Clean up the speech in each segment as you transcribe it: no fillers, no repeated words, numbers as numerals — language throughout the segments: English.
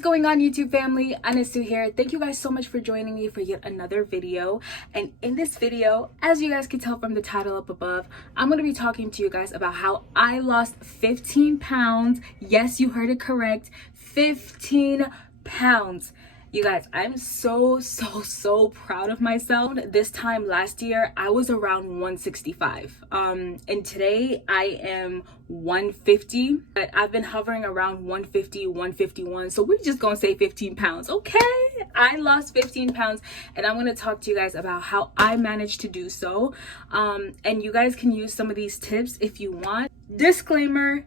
is going on, YouTube family? Anisu here. Thank you guys so much for joining me for yet another video. And in this video, as you guys can tell from the title up above, I'm going to be talking to you guys about how I lost 15 pounds. Yes, you heard it correct. 15 pounds. You guys, I'm so proud of myself. This time last year, I was around 165. And today I am 150. But I've been hovering around 150, 151. So we're just gonna say 15 pounds, okay? I lost 15 pounds and I'm gonna talk to you guys about how I managed to do so. And you guys can use some of these tips if you want. Disclaimer.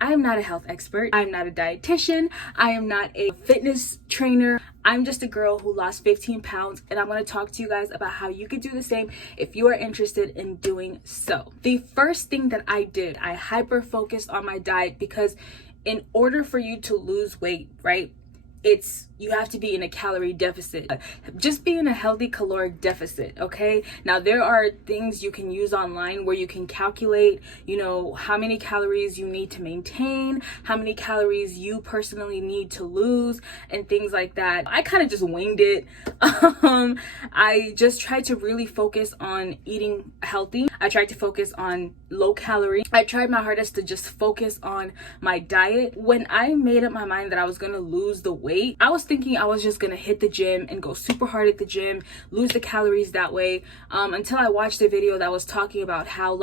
I am not a health expert. I'm not a dietitian. I am not a fitness trainer. I'm just a girl who lost 15 pounds and I'm going to talk to you guys about how you could do the same if you are interested in doing so. The first thing that I did, I hyper focused on my diet because in order for you to lose weight, right? You have to be in a calorie deficit. Just be in a healthy caloric deficit, okay? Now there are things you can use online where you can calculate, how many calories you need to maintain, how many calories you personally need to lose, and things like that. I kind of just winged it. I just tried to really focus on eating healthy. I tried to focus on low calorie. I tried my hardest to just focus on my diet. When I made up my mind that I was gonna lose the weight, I was thinking I was just gonna hit the gym and go super hard at the gym, lose the calories that way, until I watched a video that was talking about how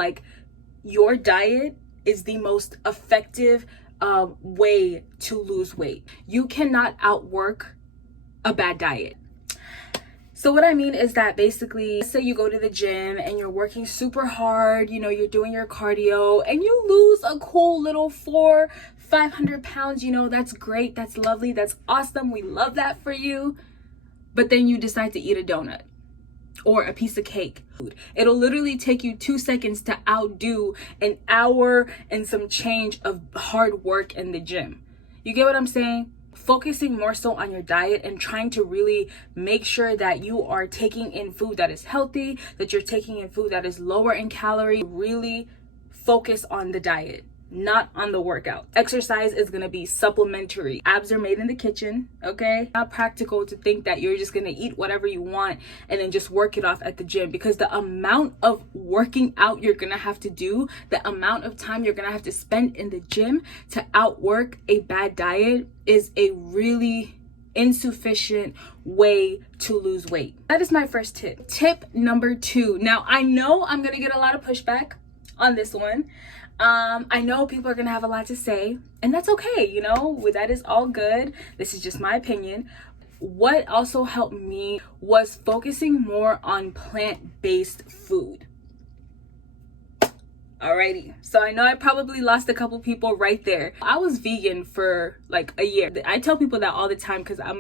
your diet is the most effective way to lose weight. You cannot outwork a bad diet. So what I mean is that basically, say you go to the gym and you're working super hard, you're doing your cardio and you lose a cool little 400-500 pounds, that's great, that's lovely, that's awesome, we love that for you. But then you decide to eat a donut or a piece of cake. It'll literally take you 2 seconds to outdo an hour and some change of hard work in the gym. You get what I'm saying? Focusing more so on your diet and trying to really make sure that you are taking in food that is healthy, that you're taking in food that is lower in calorie. Really focus on the diet, not on the workout. Exercise is going to be supplementary. Abs are made in the kitchen, okay? Not practical to think that you're just going to eat whatever you want and then just work it off at the gym, because the amount of working out you're going to have to do, the amount of time you're going to have to spend in the gym to outwork a bad diet is a really insufficient way to lose weight. That is my first tip. Tip number 2. Now, I know I'm going to get a lot of pushback on this one. I know people are gonna have a lot to say, and that's okay, that is all good. This is just my opinion. What also helped me was focusing more on plant-based food. Alrighty, so I know I probably lost a couple people right there. I was vegan for a year. I tell people that all the time because I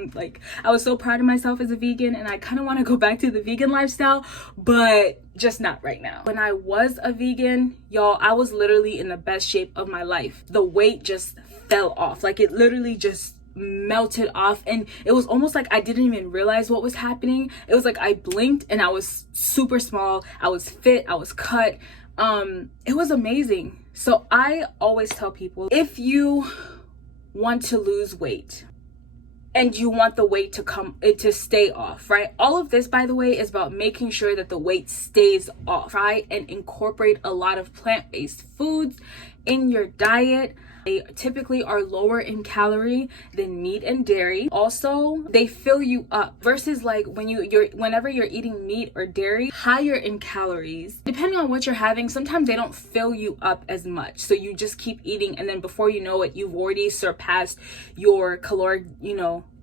was so proud of myself as a vegan and I kind of want to go back to the vegan lifestyle, but just not right now. When I was a vegan, y'all, I was literally in the best shape of my life. The weight just fell off. It literally just melted off, and it was almost like I didn't even realize what was happening. It was like I blinked and I was super small. I was fit, I was cut. It was amazing. So I always tell people, if you want to lose weight and you want the weight to stay off, right? All of this, by the way, is about making sure that the weight stays off. Try and incorporate a lot of plant-based foods in your diet. They typically are lower in calorie than meat and dairy. Also, they fill you up versus whenever you're eating meat or dairy, higher in calories. Depending on what you're having, sometimes they don't fill you up as much. So you just keep eating, and then before you know it, you've already surpassed your caloric,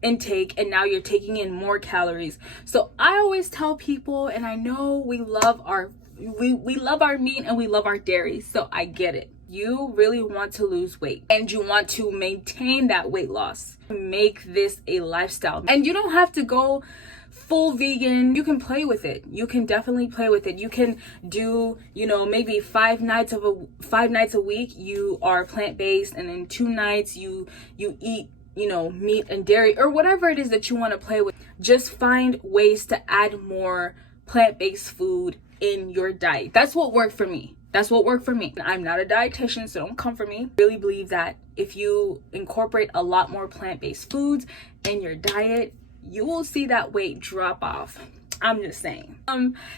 intake, and now you're taking in more calories. So I always tell people, and I know we love our meat and we love our dairy, so I get it. You really want to lose weight and you want to maintain that weight loss. Make this a lifestyle. And you don't have to go full vegan. You can play with it. You can definitely play with it. You can do, maybe 5 nights a week you are plant-based, and then 2 nights you eat, meat and dairy, or whatever it is that you want to play with. Just find ways to add more plant-based food in your diet. That's what worked for me. I'm not a dietitian, so don't come for me. I really believe that if you incorporate a lot more plant-based foods in your diet, you will see that weight drop off. I'm just saying.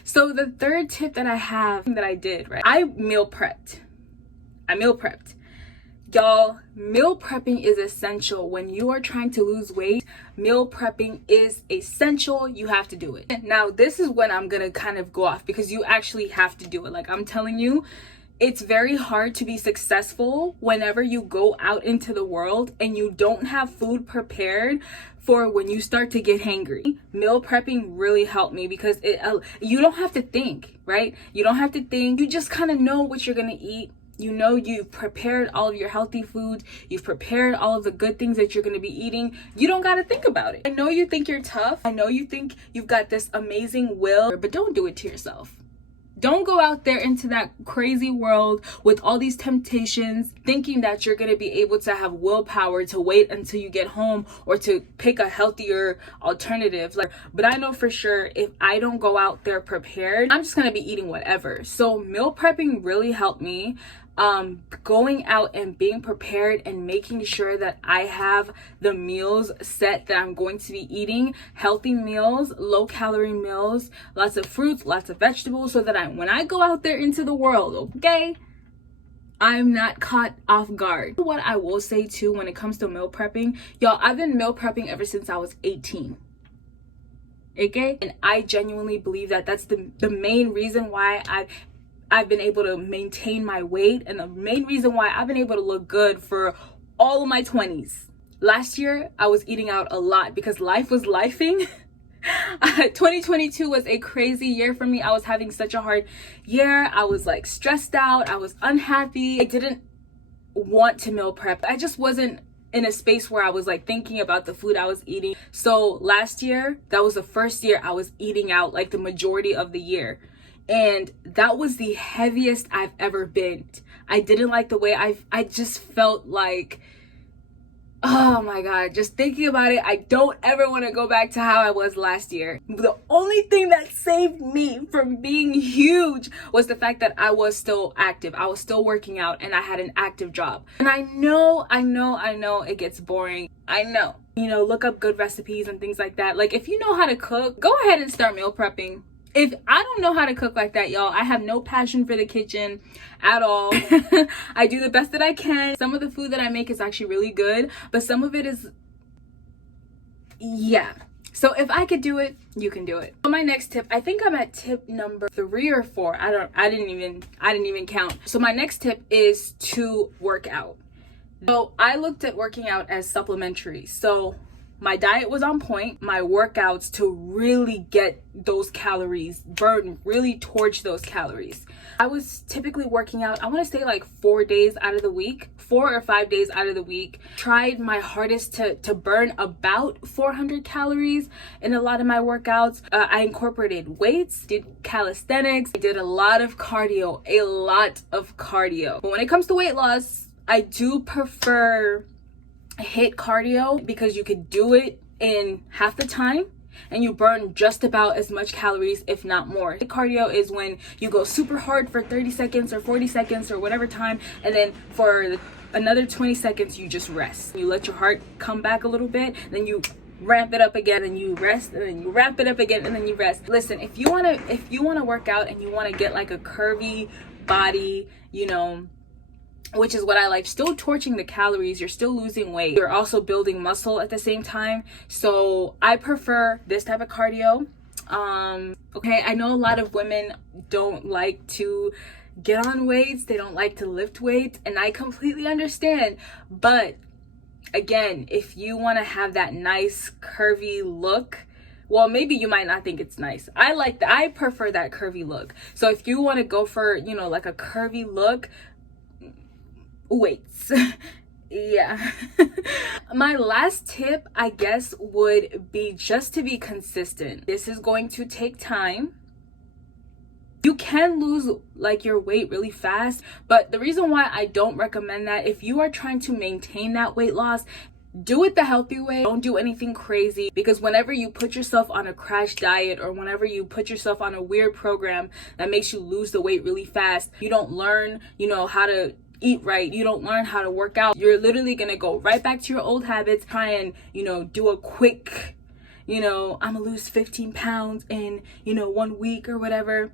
So the third tip that I have that I did, right? I meal prepped. Y'all, meal prepping is essential. When you are trying to lose weight, meal prepping is essential. You have to do it. Now, this is when I'm gonna kind of go off, because you actually have to do it. Like I'm telling you, it's very hard to be successful whenever you go out into the world and you don't have food prepared for when you start to get hangry. Meal prepping really helped me because you don't have to think, right? You don't have to think. You just kind of know what you're gonna eat. You know, you've prepared all of your healthy foods. You've prepared all of the good things that you're going to be eating. You don't got to think about it. I know you think you're tough. I know you think you've got this amazing will, but don't do it to yourself. Don't go out there into that crazy world with all these temptations, thinking that you're going to be able to have willpower to wait until you get home or to pick a healthier alternative. But I know for sure if I don't go out there prepared, I'm just going to be eating whatever. So meal prepping really helped me. Going out and being prepared and making sure that I have the meals set that I'm going to be eating, healthy meals, low calorie meals, lots of fruits, lots of vegetables, so that when I go out there into the world, okay, I'm not caught off guard. What I will say too when it comes to meal prepping, y'all, I've been meal prepping ever since I was 18. Okay? And I genuinely believe that that's the main reason why I've been able to maintain my weight, and the main reason why I've been able to look good for all of my 20s. Last year, I was eating out a lot because life was lifing. 2022 was a crazy year for me. I was having such a hard year. I was like stressed out. I was unhappy. I didn't want to meal prep. I just wasn't in a space where I was like thinking about the food I was eating. So last year, that was the first year I was eating out like the majority of the year. And that was the heaviest I've ever been. I didn't like the way I just felt like, oh my God, just thinking about it, I don't ever want to go back to how I was last year. The only thing that saved me from being huge was the fact that I was still active. I was still working out and I had an active job. And I know it gets boring. I know. You know, look up good recipes and things like that. Like if you know how to cook, go ahead and start meal prepping. If I don't know how to cook like that, y'all, I have no passion for the kitchen at all. I do the best that I can. Some of the food that I make is actually really good, but some of it is, yeah. So if I could do it, you can do it. So my next tip, I think I'm at tip number 3 or 4. I didn't even count. So my next tip is to work out. So I looked at working out as supplementary. So my diet was on point, my workouts to really get those calories, burn, really torch those calories. I was typically working out, I want to say like 4 days out of the week, 4 or 5 days out of the week. Tried my hardest to burn about 400 calories in a lot of my workouts. I incorporated weights, did calisthenics, I did a lot of cardio. But when it comes to weight loss, I do prefer HIIT cardio because you could do it in half the time and you burn just about as much calories, if not more. HIIT cardio is when you go super hard for 30 seconds or 40 seconds or whatever time, and then for another 20 seconds you just rest. You let your heart come back a little bit, then you ramp it up again and you rest, and then you ramp it up again and then you rest. Listen, if you want to work out and you want to get like a curvy body, you know, which is what I like, still torching the calories, you're still losing weight, you're also building muscle at the same time. So I prefer this type of cardio. Okay, I know a lot of women don't like to get on weights, they don't like to lift weights, and I completely understand. But again, if you want to have that nice curvy look, well, maybe you might not think it's nice. I prefer that curvy look. So if you want to go for, you know, like a curvy look, weights. Yeah. My last tip, I guess, would be just to be consistent. This is going to take time. You can lose like your weight really fast, but the reason why I don't recommend that, if you are trying to maintain that weight loss, do it the healthy way. Don't do anything crazy, because whenever you put yourself on a crash diet or whenever you put yourself on a weird program that makes you lose the weight really fast, you don't learn, you know, how to eat right, you don't learn how to work out, you're literally gonna go right back to your old habits, try and, do a quick, I'm gonna lose 15 pounds in, 1 week or whatever.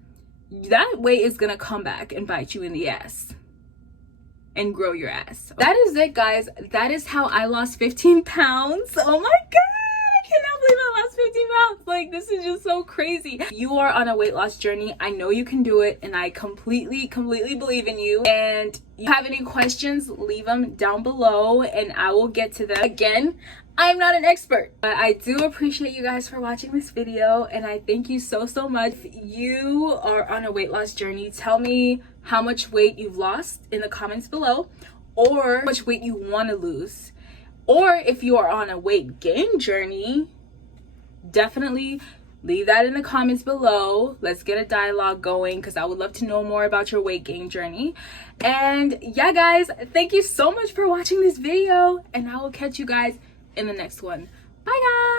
That weight is gonna come back and bite you in the ass and grow your ass. That is it, guys. That is how I lost 15 pounds. Oh my god, I cannot believe I lost 15 pounds. Like, this is just so crazy. You are on a weight loss journey. I know you can do it, and I completely believe in you. And if you have any questions, leave them down below and I will get to them. Again, I'm not an expert, but I do appreciate you guys for watching this video, and I thank you so much. If you are on a weight loss journey, tell me how much weight you've lost in the comments below, or how much weight you want to lose. Or if you are on a weight gain journey, definitely leave that in the comments below. Let's get a dialogue going, because I would love to know more about your weight gain journey. And yeah, guys, thank you so much for watching this video, and I will catch you guys in the next one. Bye, guys.